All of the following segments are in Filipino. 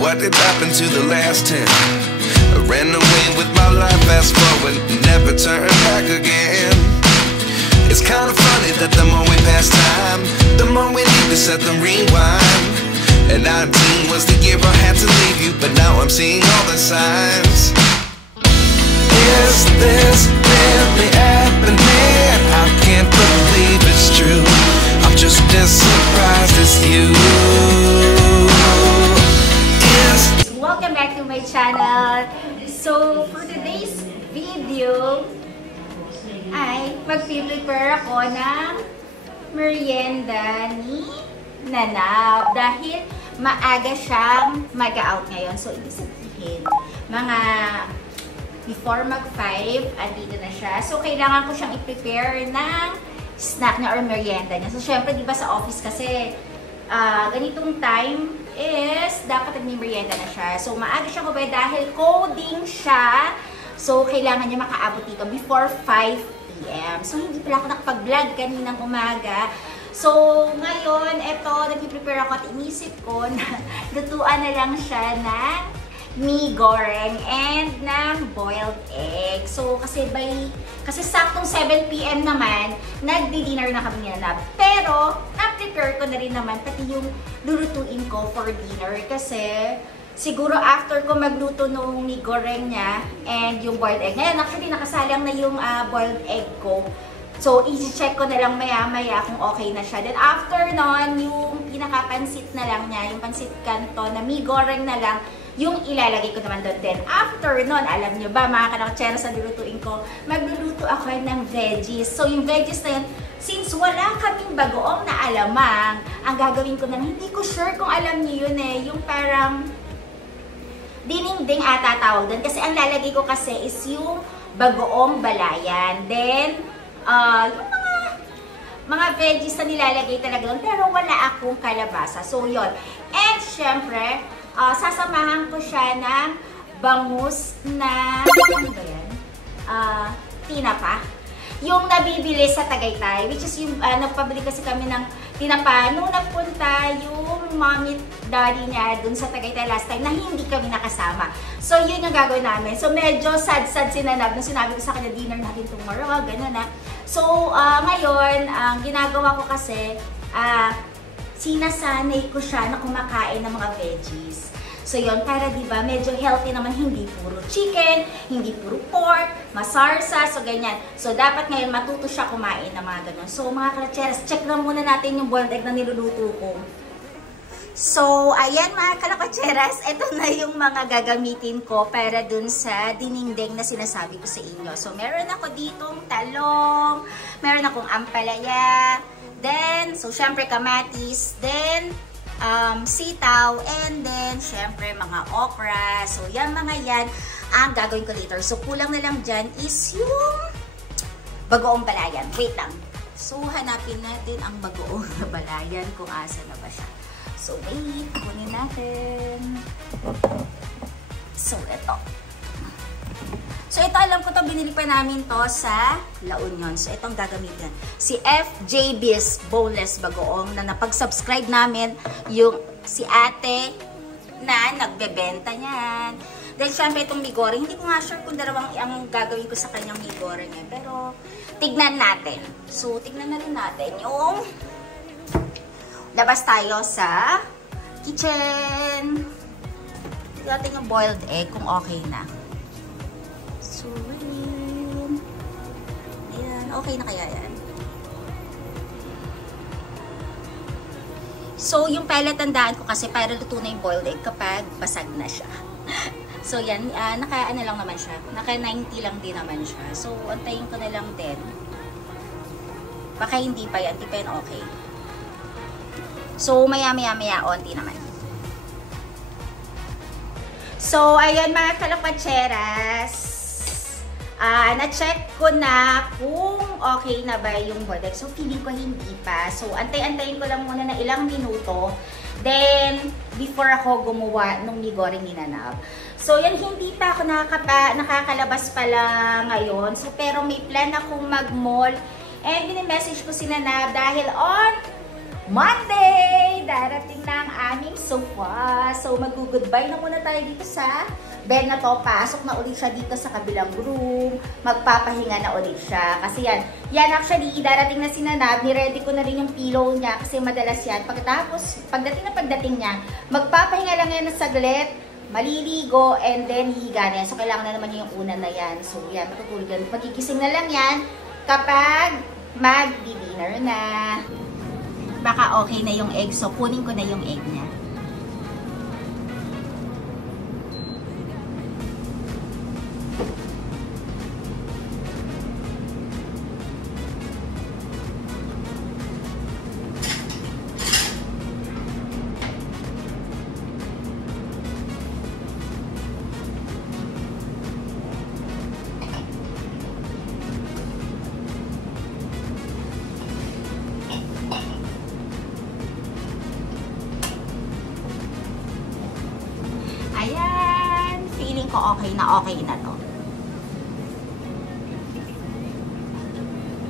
what did happen to the last 10? I ran away with my life, fast forward, never turn back again. It's kind of funny that the more we pass time, the more we need to set the rewind. And 19 was the year I had to leave you, but now I'm seeing all the signs. Is this really happening? I can't believe it's true. I'm just as surprised as you. Welcome back to my channel. So, for today's video ay mag-prepare ako ng merienda ni Nanab dahil maaga siyang mag-out ngayon. So, ibig sabihin, mga before mag-5, andito na siya. So, kailangan ko siyang i-prepare ng snack niya or merienda niya. So, syempre, di ba sa office kasi, ganitong time is dapat nag-merienda na siya. So, maaga siya ko dahil coding siya. So, kailangan niya makaabot dito before 5 p.m. So, hindi pala ako nakapag-vlog kaninang umaga. So, ngayon, eto, nag-prepare ako at inisip ko na lutuan na lang siya ng mee goreng and ng boiled egg. So, kasi saktong 7 p.m. naman, nagdi-dinner na kami nila. Pero, na-prepare ko na rin naman pati yung lulutuin ko for dinner. Kasi, siguro after ko magluto nung mee goreng niya and yung boiled egg. Ngayon, actually, nakasalang na yung boiled egg ko. So, i-check ko na lang maya-maya kung okay na siya. Then, after nun, yung pinakapansit na lang niya, yung pansit kanto na mee goreng na lang, yung ilalagay ko naman doon. Then, after nun, alam nyo ba, mga kanakachera sa lulutuin ko, magluluto ako ng veggies. So, yung veggies na yun, since wala kaming bagoong na alamang, ang gagawin ko na, hindi ko sure kung alam nyo yun eh, yung parang dininding ata tawag doon. Kasi ang lalagay ko kasi is yung bagoong balayan. Then, yung mga veggies na nilalagay talaga doon, pero wala akong kalabasa. So, yun. And, syempre, sasamahan ko siya ng bangus na, ano ba yan? Tinapa. Yung nabibili sa Tagaytay, which is yung, nagpabili kasi kami ng tinapa nung nagpunta yung mommy daddy niya dun sa Tagaytay last time na hindi kami nakasama. So, yun yung gagawin namin. So, medyo sad-sad si Nanab nung sinabi ko sa kanya, dinner natin tomorrow, gano'n na. So, ngayon, ang ginagawa ko kasi, sinasanay ko siya na kumakain ng mga veggies. So yun, para diba, medyo healthy naman, hindi puro chicken, hindi puro pork, masarsa, so ganyan. So dapat ngayon matuto siya kumain ng mga ganun. So mga kalakcheras, check na muna natin yung boiled egg na niluluto ko. So ayan mga kalakcheras, ito na yung mga gagamitin ko para dun sa dinindeng na sinasabi ko sa inyo. So meron ako ditong talong, meron akong ampalaya, then, so syempre kamatis, then, sitaw, and then, syempre, mga okra. So, yan mga yan ang gagawin ko later. So, kulang na lang dyan is yung bagoong balayan. Wait lang. So, hanapin natin ang bagoong na balayan kung asa na ba siya. So, wait. Kunin natin. So, ito. So, ito alam ko to, binili pa namin to sa La Union. So, itong gagamitin. Si FJB's Boneless Bagoong na napag-subscribe namin yung si ate na nagbebenta niyan. Then, syempre itong mee goreng. Hindi ko nga sure kung dalawang ang gagawin ko sa kanyang mee goreng eh. Pero, tignan natin. So, tignan na rin natin yung labas tayo sa kitchen. Tignan natin yung boiled egg kung okay na. So, ayan. Okay na kaya yan? So, yung pellet, tandaan ko kasi para luto na yung boiled egg kapag basag na siya. So, yan. Naka-ano lang naman siya. Naka-90 lang din naman siya. So, antayin ko na lang din. Baka hindi pa yan. Hindi pa yan okay. So, maya-maya, onti naman. So, ayan mga kalakatseras. Na-check ko na kung okay na ba yung boiled egg. So, feeling ko hindi pa. So, antay-antayin ko lang muna na ilang minuto. Then, before ako gumawa nung mee goreng ni Nanab. So, yan, hindi pa ako nakakalabas pala ngayon. So, pero may plan akong mag-mall. And, message ko si Nanab dahil on Monday! Darating na ang aming sofa. So, mag-goodbye na muna tayo dito sa bed na to. Pasok na ulit siya dito sa kabilang room. Magpapahinga na ulit siya. Kasi yan actually, darating na si Nanab. Niready ko na rin yung pillow niya kasi madalas yan. Pagkatapos, pagdating niya, magpapahinga lang yan ng saglit, maliligo, and then hihiga na yan. So, kailangan na naman yung una na yan. So, yan, matutulog yan. Magigising na lang yan kapag mag-dinner na. Baka okay na yung egg. So, kunin ko na yung egg niya. Ayan, feeling ko okay na to.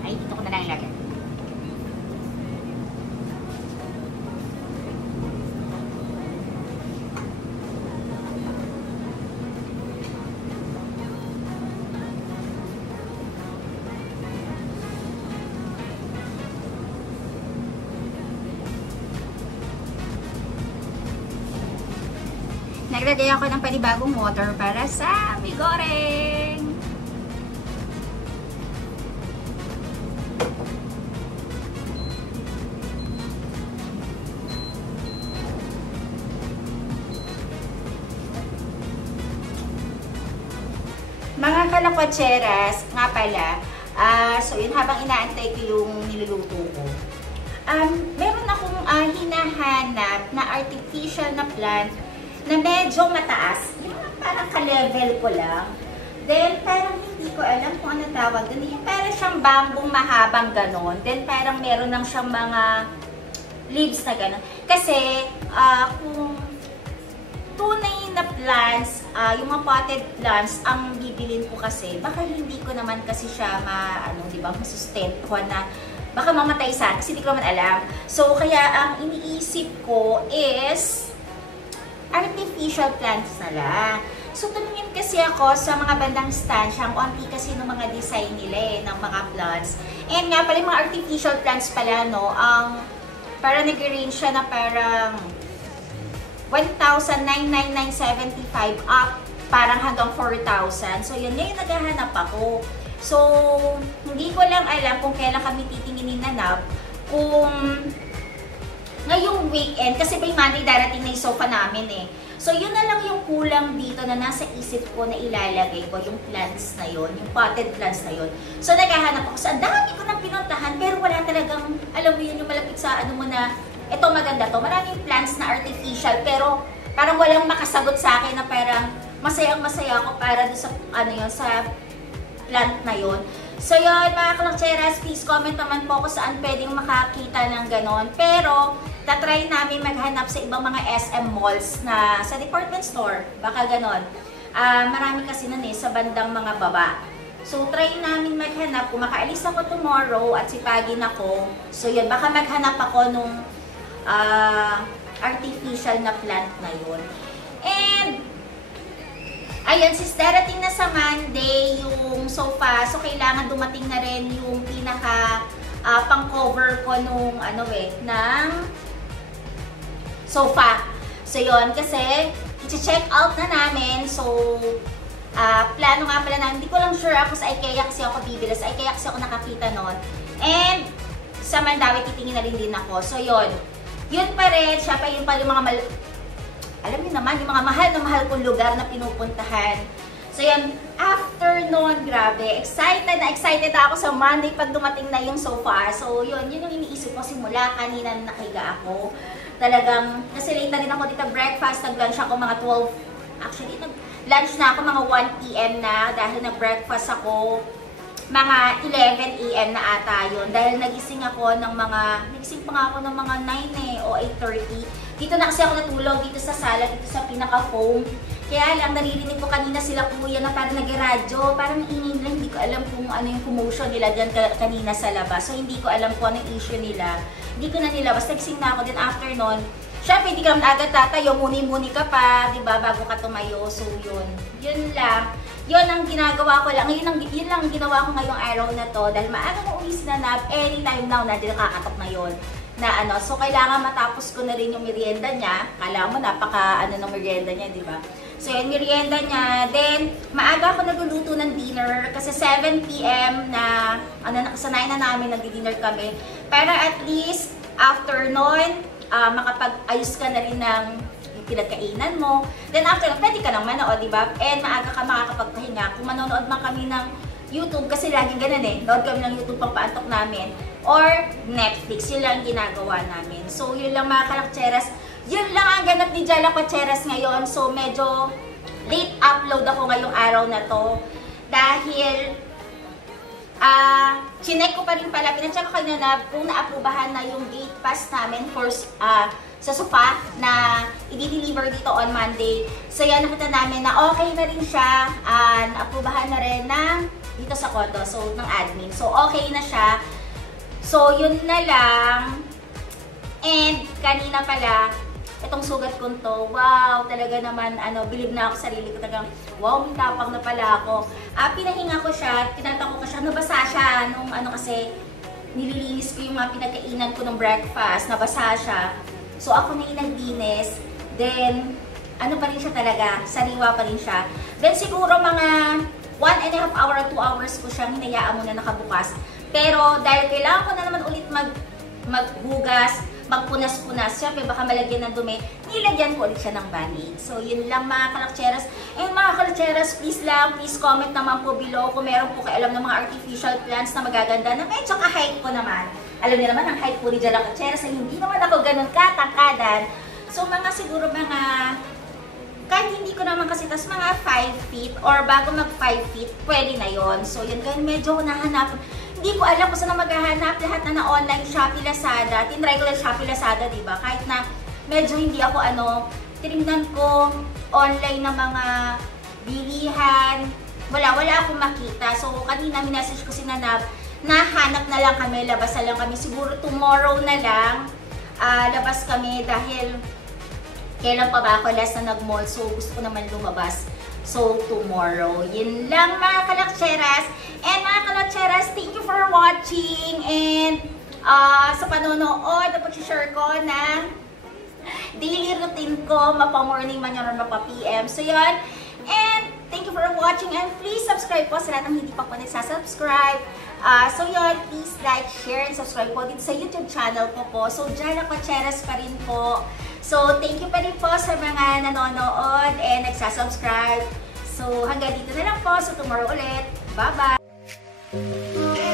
Ay, dito ko na lang ilagay. Naglagay ako ng panibagong water para sa bigoreng. Mga kalakwatseras, nga pala, so yun habang inaantay ko yung niluluto ko. Meron akong hinahanap na artificial na plant na medyo mataas. Yung parang ka-level ko lang. Then, parang hindi ko alam kung ano tawag doon. Yung parang siyang bambong mahabang ganon. Then, parang meron lang siyang mga leaves na ganon. Kasi, kung tunay na plants, yung mga potted plants, ang bibilin ko kasi, baka hindi ko naman kasi siya masustentuhan na baka mamatay sana kasi hindi ko naman alam. So, kaya ang iniisip ko is artificial plants na lang. So, tumingin kasi ako sa mga bandang stansya, ang konti kasi ng mga design nila ng mga plants. And nga pala, yung mga artificial plants pala, no, ang parang nag-range siya na parang 1,999.75 up, parang hanggang 4,000. So, yun ngayon naghahanap ako. So, hindi ko lang alam kung kailan kami titingin ni Nanab, kung ngayong weekend, kasi by Monday darating na yung sofa namin eh. So, yun na lang yung kulang dito na nasa isip ko na ilalagay ko, yung plants na yun, yung potted plants na yun. So, naghahanap ako sa dami ko nang pinuntahan, pero wala talagang, alam mo yun, yung malapit sa ano mo na, eto maganda to. Maraming plants na artificial, pero parang walang makasagot sa akin na parang masayang-masaya ako para doon sa, ano yun, sa plant na yun. So yun, mga kalakcheras, please comment naman po kung saan pwedeng makakita ng ganon. Pero, tatry namin maghanap sa ibang mga SM malls na sa department store. Baka ganon. Marami kasi nun eh, sa bandang mga baba. So, try namin maghanap. Kung makaalis ako tomorrow at sipagin ako, so yun, baka maghanap ako nung artificial na plant na yun. And, ayun, since darating na sa Monday yung sofa, so kailangan dumating na rin yung pinaka pang-cover ko nung ng sofa. So yun, kasi i-check out na namin. So, plano nga pala namin. Hindi ko lang sure ako sa IKEA kasi ako bibili. Sa IKEA kasi ako nakakita nun. And, sa Mandawi, titingin na rin din ako. So yun, yun pa rin. Siya pa yun pa yung mga alam niyo naman, yung mga mahal na mahal kong lugar na pinupuntahan. So yan, after nun, grabe, excited na ako sa Monday pag dumating na yung sofa. So yun yung iniisip ko simula kanina na nakahiga ako. Talagang, kasi late na rin ako dito breakfast, nag-lunch ako mga 12, actually nag-lunch na ako mga 1 PM na dahil nag-breakfast ako mga 11 AM na ata yun. Dahil nagising ako ng nagising pa nga ako ng mga 9 o 8:30. Dito na kasi ako natulog, dito sa sala, dito sa pinaka-foam. Kaya lang, naririnig ko kanina sila kuya na parang nag-radyo, parang ingay nila, hindi ko alam kung ano yung commotion nila dyan kanina sa labas. So, hindi ko alam kung ano yung issue nila. Hindi ko na nilabas. Nagsing na ako din after nun. Syempre, hindi ka naman agad tatayo, muni-muni ka pa, di ba, bago ka tumayo. So, yun. Yun lang. Yun ang ginagawa ko lang. Yun lang ang ginawa ko ngayong araw na to. Dahil maaga mo uwi si Nanab, anytime now na, di nakakatok na yun. Na ano, so kailangan matapos ko na rin yung merienda niya. Kala mo napaka ano ng merienda niya, di ba? So yung merienda niya, then maaga ako nagluluto ng dinner kasi 7 PM na ano nakasanayan na namin nagdi-dinner kami. Para at least after noon, makapag-ayos ka na rin ng pinagkainan mo. Then after, pwede ka nang manood, di ba? And maaga ka makakapagpahinga. Kung manonood man kami ng YouTube, kasi laging ganun eh. Nood kami ng YouTube pang paantok namin. Or Netflix, yun lang ginagawa namin. So, yun lang mga kalakcheras. Yun lang ang ganap ni Jala Kuatseras ngayon. So, medyo late upload ako ngayong araw na to. Dahil, chinek ko pa rin pala, pinacheck ko kayo na kung na-aprobahan na yung gate pass namin for, sa sofa na i-deliver dito on Monday. So, yan, nakita namin na okay na rin siya. Na-aprobahan na rin ng dito sa condo, so ng admin. So, okay na siya. So, yun na lang. And, kanina pala, itong sugat ko to, wow, talaga naman, believe na ako sa sarili ko, talagang, wow, may tapang na pala ako. Pinahinga ko siya, tinatako ko siya, nabasa siya, nung kasi, nililinis ko yung mga pinagkainan ko ng breakfast, nabasa siya. So, ako na yung naglinis, then, ano pa rin siya talaga, sariwa pa rin siya. Then, siguro mga 1.5 hour, 2 hours ko siyang hinayaan muna nakabukas. Pero dahil kailangan ko na naman ulit maghugas, magpunas-punas, syempre baka malagyan ng dumi, nilagyan ko ulit siya ng band-aid. So yun lang mga kalakcheras. And mga kalakcheras, please comment naman po below kung meron po kayo alam ng mga artificial plants na magaganda na medyo ka-height ko naman. Alam niyo naman ang height po ni Jala Kuatseras ay hindi naman ako ganun katangkadan. So mga siguro mga kahit hindi ko naman kasi, tas mga 5 feet or bago mag 5 feet, pwede na yon. So, yun, kaya medyo nahanap. Hindi ko alam kung saan na maghahanap. Lahat na online, Shopee, Lazada, regular Shopee, Lazada, diba? Kahit na medyo hindi ako, tinignan ko online na mga bilihan. Wala akong makita. So, kanina minessage ko si Nanab, nahanap na lang kami, labas na lang kami. Siguro tomorrow na lang, labas kami dahil kailan pa ba ako last na nag-mall, so gusto ko naman lumabas. So, tomorrow. Yun lang mga kalakcheras. And mga kalakcheras, thank you for watching. And sa panonood, pag-share ko ng daily routine ko, mapa-morning man yun or mapa-PM. So, yun. And thank you for watching. And please subscribe po sa lahat ng hindi pa po nagsasubscribe. So yun, please like, share, and subscribe po dito sa YouTube channel ko po. So, Jala Kuatseras pa rin po. So, thank you pa rin po sa mga nanonood and nagsasubscribe. So, hanggang dito na lang po. So, tomorrow ulit. Bye-bye!